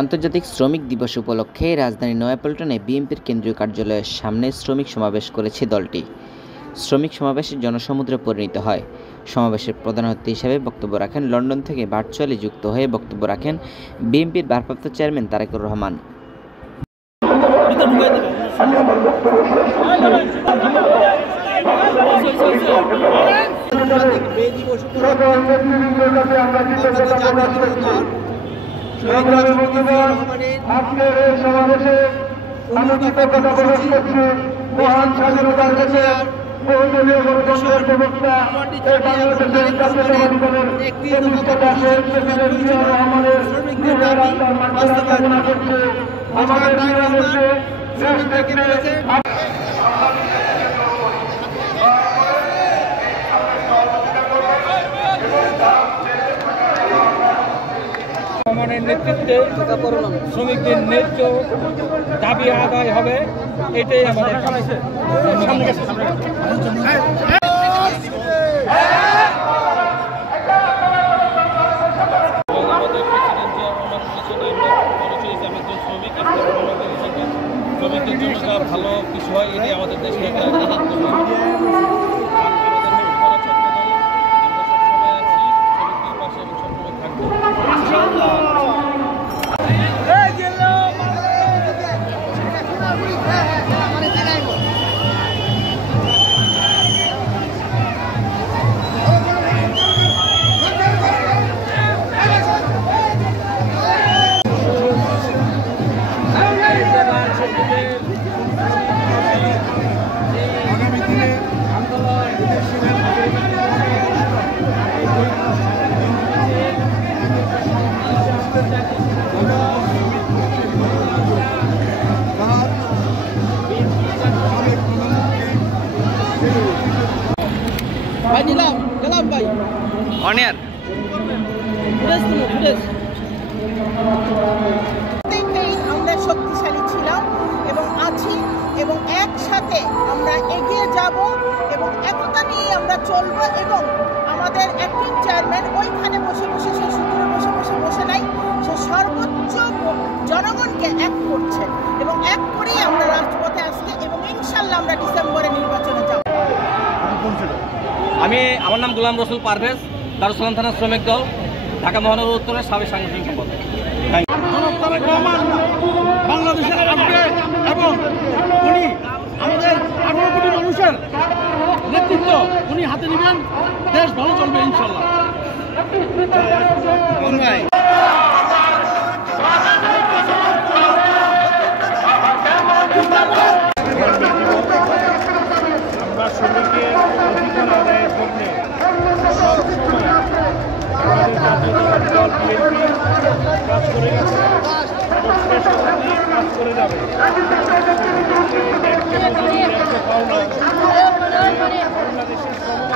আন্তর্জাতিক শ্রমিক দিবস উপলক্ষে রাজধানীর নয়াপল্টনে বিএনপির কেন্দ্রীয় কার্যালয়ের সামনে শ্রমিক সমাবেশ করেছে দলটি। শ্রমিক সমাবেশ জনসমুদ্রে পরিণত হয়। সমাবেশের প্রধান অতিথি হিসেবে বক্তব্য রাখেন লন্ডন থেকে ভার্চুয়ালি যুক্ত হয়ে বক্তব্য রাখেন বিএনপির ভারপ্রাপ্ত চেয়ারম্যান তারেকুর রহমান। মহান স্বাধীনতার কাছে বহুদলীয় গণতন্ত্রের প্রবক্তা বাংলাদেশের জাতীয়তাবাদী একটি রহমানের কামনা করছে। আমাদের রহমানের নেতৃত্বে শ্রমিকদের ন্যায্য দাবি আদায় হবে, এটাই আমাদের শ্রমিকদের জন্য ভালো কিছু হয়, এটাই আমাদের দেশে আমরা শক্তিশালী ছিলাম এবং আছি এবং একসাথে আমরা এগিয়ে যাব এবং একতা নিয়ে আমরা চলবো এবং আমাদের অ্যাক্টিং চেয়ারম্যান ওইখানে বসে বসে সে সূত্রে বসে নাই, সে সর্বোচ্চ জনগণকে এক করছে এবং এক করেই আমরা রাজপথে আসছি এবং ইনশাল্লাহ আমরা ডিসেম্বরে নির্বাচনে যাব। আমার নাম গোলাম রসুল পারভেজ, দারুস সালাম থানা শ্রমিক দল, ঢাকা মহানগর উত্তরের সাবেক সাংগঠনিক সম্পাদক। তারেক রহমান বাংলাদেশের আপডেট এবং উনি আমাদের 18 কোটি মানুষের নেতৃত্ব উনি হাতে নেবেন, দেশ ভালো চলবে ইনশাল্লাহ। আমরা শ্রমিকের অধিকার আদায়ের জন্য সবসময় আমাদের জাতীয়তাবাদী দল বিএনপি কাজ করে গেছে এবং শেষ অবধি কাজ করে যাবে। বাংলাদেশের সবাই